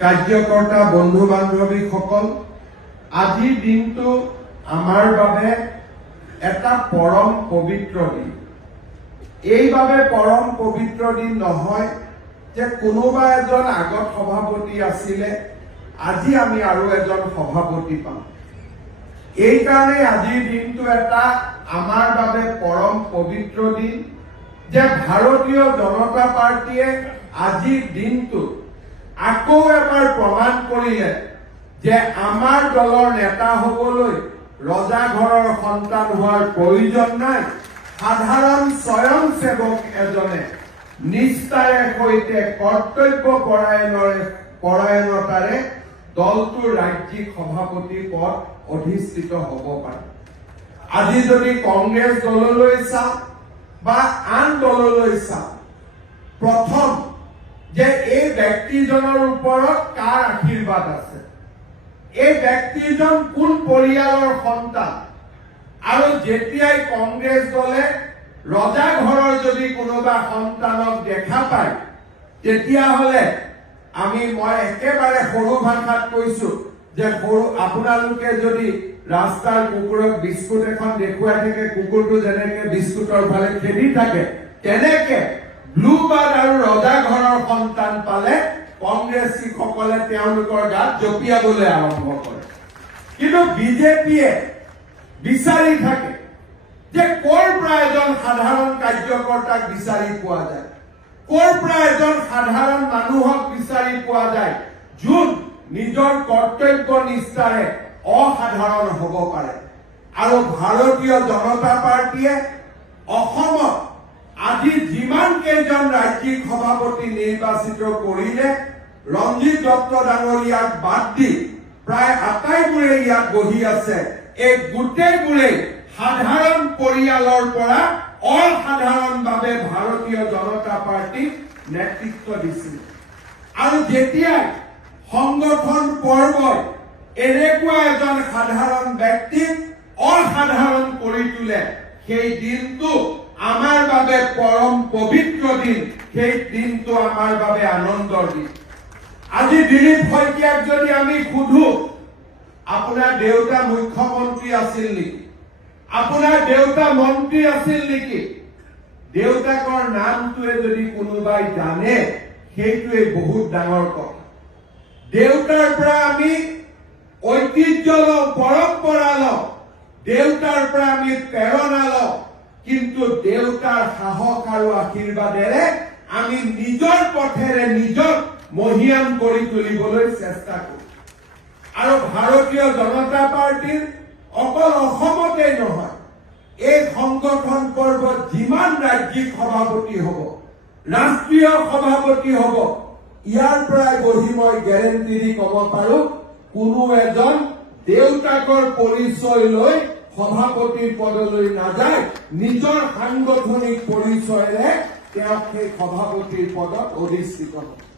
কাৰ্যকৰ্তা বন্ধু বান্ধৱীসকল, আজিৰ দিনটো আমাৰ বাবে এটা পৰম পবিত্ৰ দিন। এইভাবে পৰম পবিত্ৰ দিন নহয় যে কোনোবা এজন আগত সভাপতি আছিলে, আজি আমি আৰু এজন সভাপতি পাম। এই কাৰণে আজিৰ দিনটো এটা আমাৰ বাবে পৰম পবিত্ৰ দিন যে ভাৰতীয় জনতা পাৰ্টিয়ে আজিৰ দিনটো আকৌ এবাৰ প্ৰমাণ কৰিলে যে আমাৰ দলৰ নেতা হ'বলৈ ৰজাঘৰৰ সন্তান হোৱাৰ প্ৰয়োজন নাই। সাধাৰণ স্বয়ংসেৱক এজনে নিষ্ঠাৰে সৈতে কৰ্তব্য পৰায়ণতাৰে দলটোৰ ৰাজ্যিক সভাপতি পদ অধিষ্ঠিত হ'ব পাৰে। আজি যদি কংগ্ৰেছ দললৈ চাওঁ বা আন দললৈ চাওঁ, প্ৰথম যে এই ব্যক্তিজনৰ ওপৰত কাৰ আশীৰ্বাদ আছে, এই ব্যক্তিজন কোন পৰিয়ালৰ সন্তান, আৰু যেতিয়াই কংগ্ৰেছ দলে ৰজাঘৰৰ যদি কোনোবা সন্তানক দেখা পায়, তেতিয়াহ'লে মই একেবাৰে সৰু ভাষাত কৈছো যে আপোনালোকে যদি ৰাস্তাৰ কুকুৰক বিস্কুট এখন দেখুৱাই থাকে, কুকুৰটো যেনেকে বিস্কুটৰ ফালে খেদি থাকে, তেনেকে ব্লুবাৰ্ড আৰু ৰজাঘৰৰ সন্তান পালে কংগ্ৰেছীসকলে তেওঁলোকৰ গাত জঁপিয়াবলৈ আৰম্ভ কৰে। কিন্তু বিজেপিয়ে বিচাৰি থাকে যে ক'ৰ পৰা এজন সাধাৰণ কাৰ্যকৰ্তাক বিচাৰি পোৱা যায়, ক'ৰ পৰা এজন সাধাৰণ মানুহক বিচাৰি পোৱা যায় যোন নিজৰ কৰ্তব্য নিষ্ঠাৰে অসাধাৰণ হ'ব পাৰে। আৰু ভাৰতীয় জনতা পাৰ্টিয়ে অসমত আজি যিমান কেইজন ৰাজ্যিক সভাপতি নিৰ্বাচিত কৰিলে, ৰঞ্জিত দত্ত ডাঙৰীয়াক বাদ দি প্ৰায় আটাইবোৰে ইয়াত বহি আছে, এই গোটেইবোৰে সাধাৰণ পৰিয়ালৰ পৰা অসাধাৰণভাৱে ভাৰতীয় জনতা পাৰ্টিক নেতৃত্ব দিছিল। আৰু যেতিয়াই সংগঠন পৰ্বই এনেকুৱা এজন সাধাৰণ ব্যক্তিক অসাধাৰণ কৰি তোলে, সেই দিনটো আমাৰ বাবে পৰম পবিত্ৰ দিন, সেই দিনটো আমাৰ বাবে আনন্দৰ দিন। আজি দিলীপ শইকীয়াক যদি আমি সুধো, আপোনাৰ দেউতা মুখ্যমন্ত্ৰী আছিল নেকি, আপোনাৰ দেউতা মন্ত্ৰী আছিল নেকি, দেউতাকৰ নামটোৱে যদি কোনোবাই জানে, সেইটোৱে বহুত ডাঙৰ কথা। দেউতাৰ পৰা আমি ঐতিহ্য লওঁ, পৰম্পৰা লওঁ, দেউতাৰ পৰা আমি প্ৰেৰণা লওঁ, কিন্তু দেউতাৰ সাহস আৰু আশীৰ্বাদেৰে আমি নিজৰ পথেৰে নিজক মহিয়ান কৰি তুলিবলৈ চেষ্টা কৰোঁ। আৰু ভাৰতীয় জনতা পাৰ্টিৰ অকল অসমতেই নহয়, এই সংগঠন পৰ্বত যিমান ৰাজ্যিক সভাপতি হ'ব, ৰাষ্ট্ৰীয় সভাপতি হ'ব, ইয়াৰ পৰাই বহি মই গেৰেণ্টি দি ক'ব পাৰো, কোনো এজন দেউতাকৰ পৰিচয় লৈ সভাপতিৰ পদলৈ নাযায়, নিজৰ সাংগঠনিক পৰিচয়েৰে তেওঁক সেই সভাপতিৰ পদত অধিষ্ঠিত হয়।